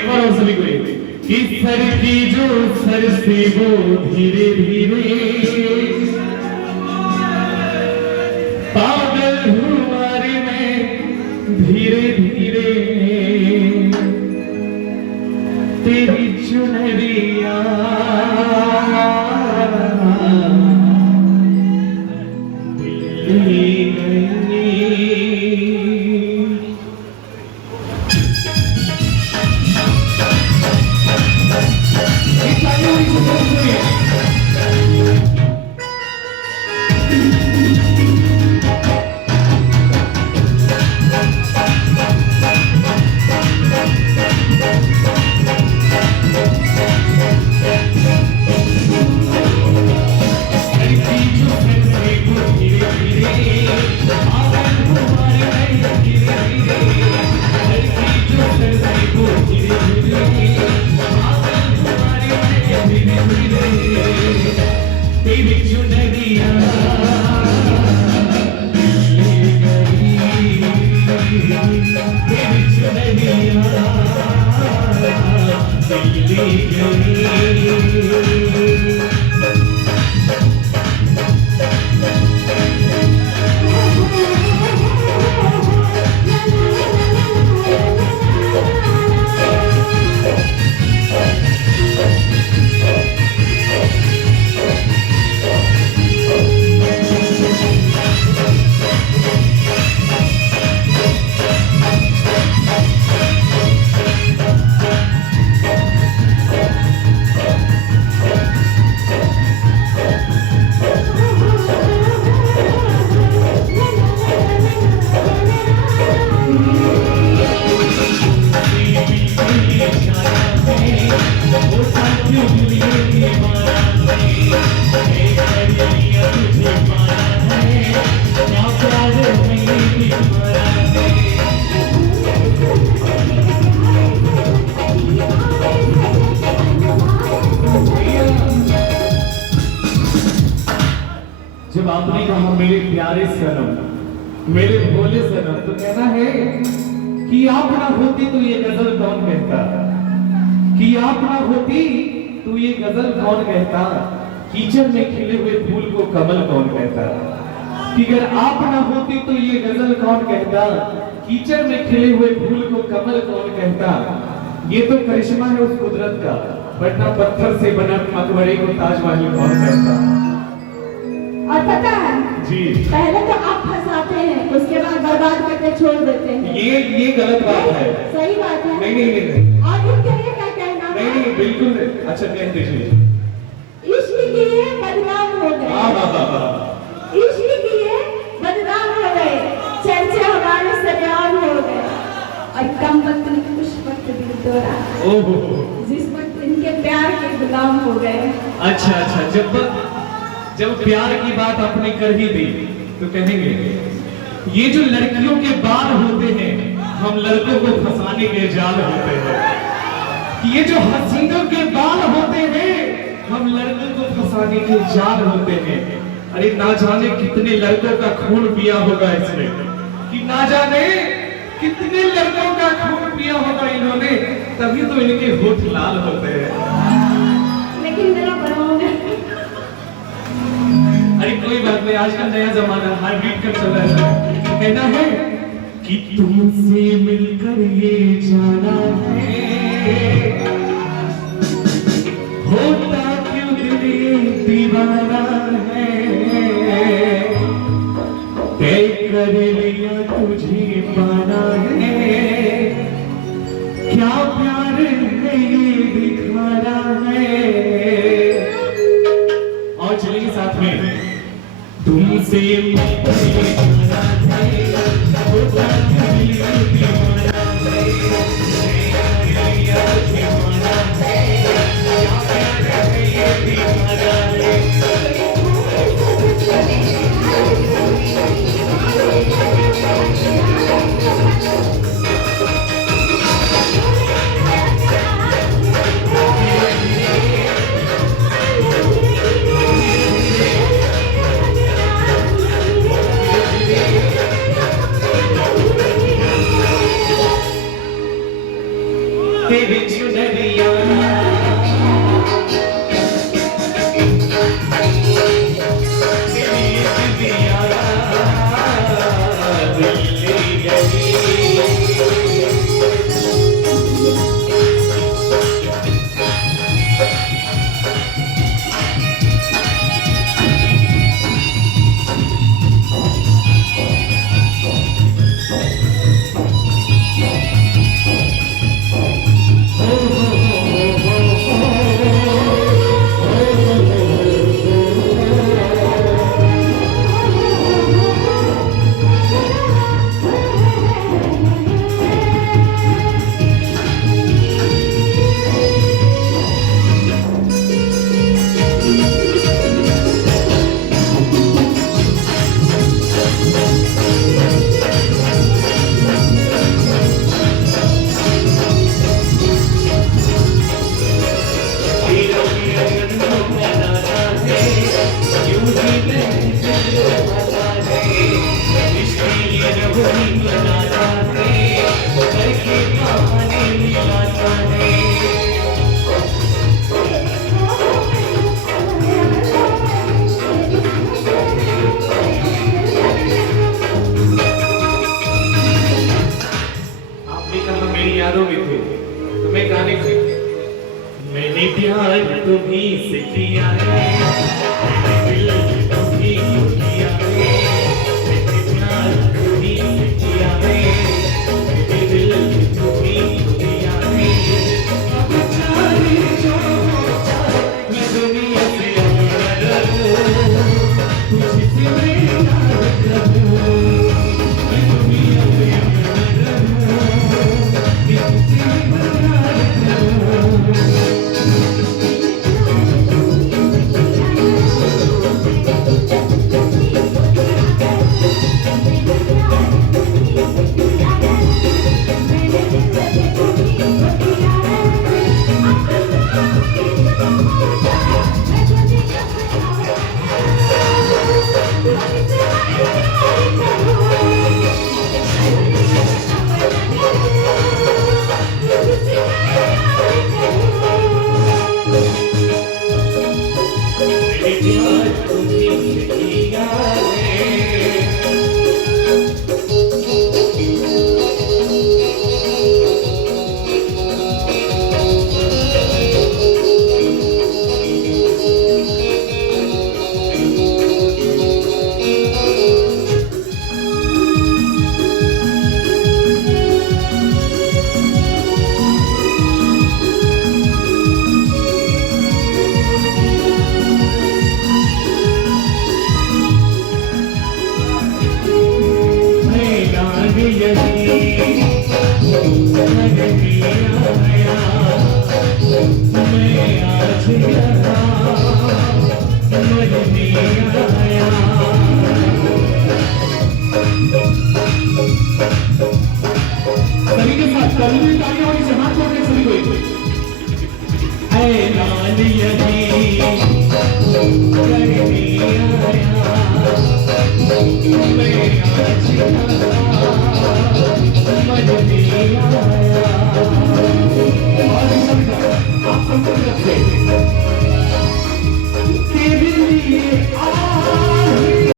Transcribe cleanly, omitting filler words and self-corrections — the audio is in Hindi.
एक बार और सभी को कि सर की जो सर से वो धीरे धीरे पागल हुमारे में धीरे धीरे तेरी चुनरिया जब आपने कहा मेरे प्यारे सनम मेरे भोले सनम तो कहना है कि आप ना होती तो ये गजल कौन कहता, कि आप ना होती तो ये गजल कौन कहता, कीचड़ में खिले हुए फूल को कमल कौन कहता, कि अगर आप ना होती तो ये गजल कौन कहता, कीचड़ में खिले हुए फूल को कमल कौन कहता। ये तो करिश्मा है उस कुदरत का, वरना पत्थर से बना मकबरे को ताजमहल कौन कहता। और पता है जी, पहले तो आप फंसाते हैं, उसके बाद बर्बाद करके छोड़ देते हैं। ये गलत बात है। सही बात है। नहीं। और इनके लिए क्या कहना है? नहीं बिल्कुल नहीं। अच्छा कह दीजिए। इश्क किए बदनाम हो गए, इश्क किए बदनाम हो गए, चर्चे हमारे सजान हो गए, और कम वक्त में कुछ वक्त दिल तोड़ा, जिस वक्त इनके प्यार के गुलाम हो गए। अच्छा जब प्यार की बात आपने कर ही दी तो कहेंगे ये जो लड़कियों के बाल होते हैं हम लड़कों को फंसाने के जाल होते हैं, कि ये जो हसीनों के बाल होते हैं हम लड़कों को फंसाने के जाल होते हैं। अरे ना जाने कितने लड़कों का खून पिया होगा इसने, कि ना जाने कितने लड़कों का खून पिया होगा इन्होंने, तभी तो इनके होठ लाल होते हैं। लेकिन मेरा अरे कोई बात नहीं, आज का नया जमाना हाइब्रिड का चल रहा है। कहना है कि तुमसे मिलकर ये जाना है होता क्यों दिल ये दीवाना है, तय कर लिया तुझे पाना है, क्या प्यार है ये दिखाना है। और चलेंगे साथ में तुमसे तुम्ही से किया है, मैंने दिल तुम्ही को दिया है, मैंने प्यार तुम्ही से किया है, मैंने दिल तुम्ही को दिया है। अब चाहे जो हो जाए, मैं दुनिया से अलग रहूं, तुझसे मैं प्यार करूं, मैं दुनिया से अलग रहूं, तुझसे मैं प्यार करूं। मैं आज यहाँ मरने आया।